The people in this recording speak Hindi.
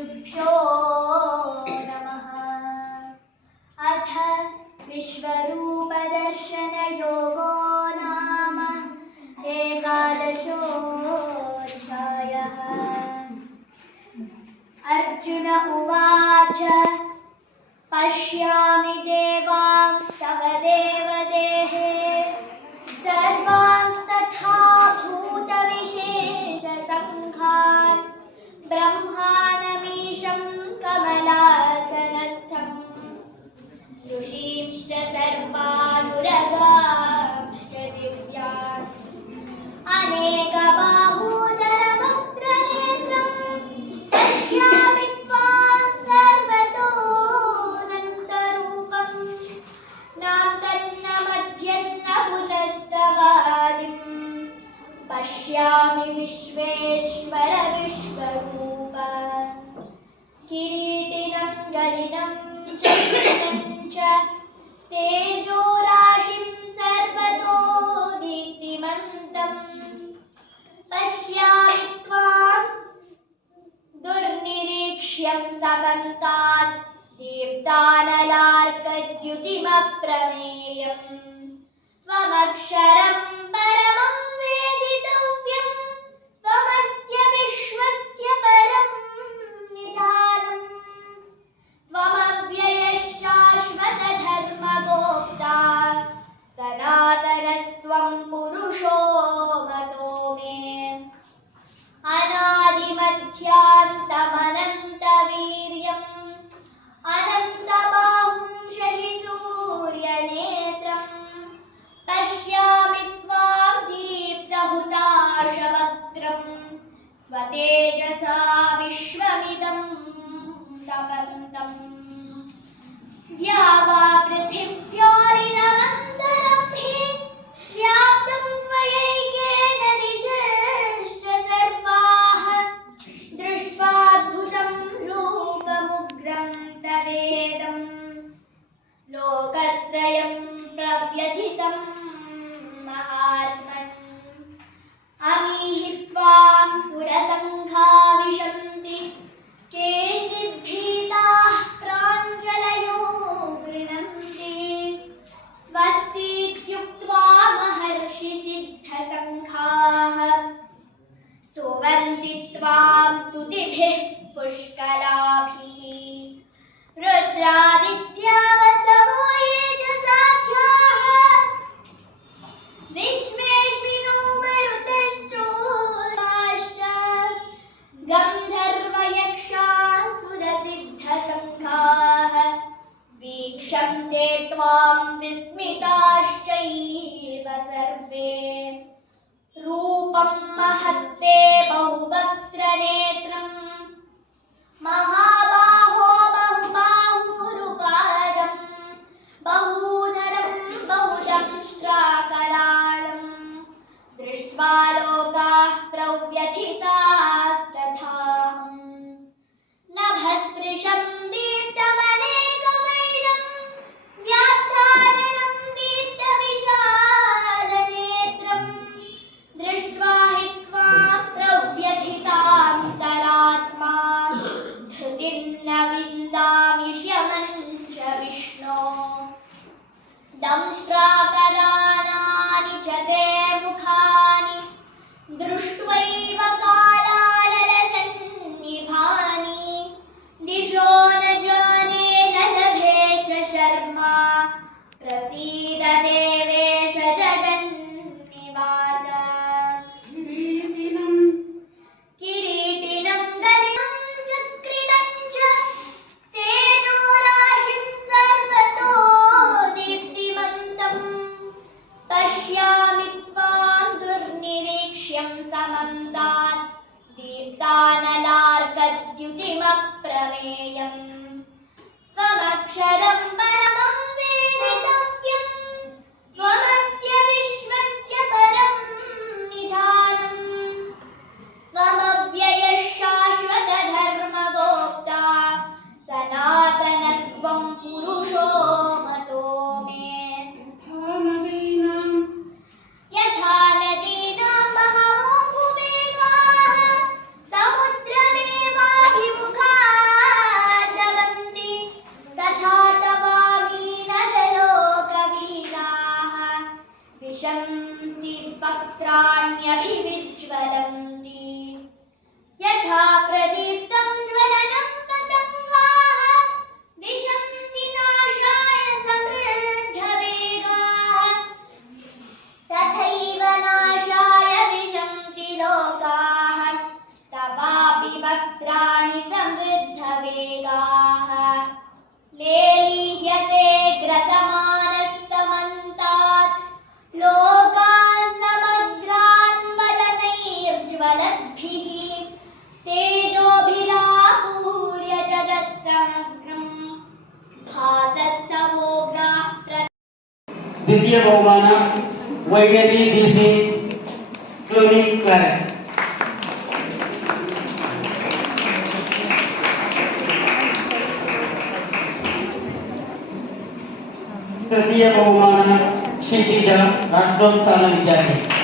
श्रीगुरुभ्यो नमः। अथ विश्वरूपदर्शनयोगो नाम एकादशोऽध्यायः। अर्जुन उवाच पश्यामि देवांस्तव देवदेहे तेजोराशिं सर्वतो दीप्तिमन्तम् पश्यामि त्वां दुर्निरीक्ष्यं समन्तात् दीप्तानलार्कद्युतिमप्रमेयम् त्वमक्षरं पश्यामि त्वां दीप्तहुताशवक्त्रम्। स्वतेजसा विश्वमिदं तपन्तम्। द्यावा पृथिव्यारिणमन्तरं लोकत्रयं प्रव्यथितं महात्मन्। अमीहि त्वां सुरसङ्घा विशन्ति केचिद्भीताः प्राञ्जलयो गृह्णन्ति। स्वस्तीत्युक्त्वा महर्षिसिद्धसङ्घाः स्तुवन्ति त्वां स्तुतिभिः पुष्कलाभिः। रुद्रादित्या रूपं महत्ते बहुवक्त्रनेत्रम् महाबाहो दंष्ट्राकराणानि च ते मुखानि दृष्ट्वैव दिशो न जाने न दीप्तानलार्कद्युतिमप्रमेयम् त्वमक्षरं पत्राणि समृद्धवेगाः। लेलीह्यसे ग्रसमानः समन्तात् लोकान् समग्रान् वदनैर्ज्वलद्भिः तेजोभिरापूर्य जगत्समग्रम् भासस्तवोग्राः प्र द्वितीय बहुमान वैगरी बीसी क्लोनिंग क्लैरेट തൃതീയ ബഹുമാനം ശ്രീ ടി രാഘവൻ താലവിദ്യാർത്ഥി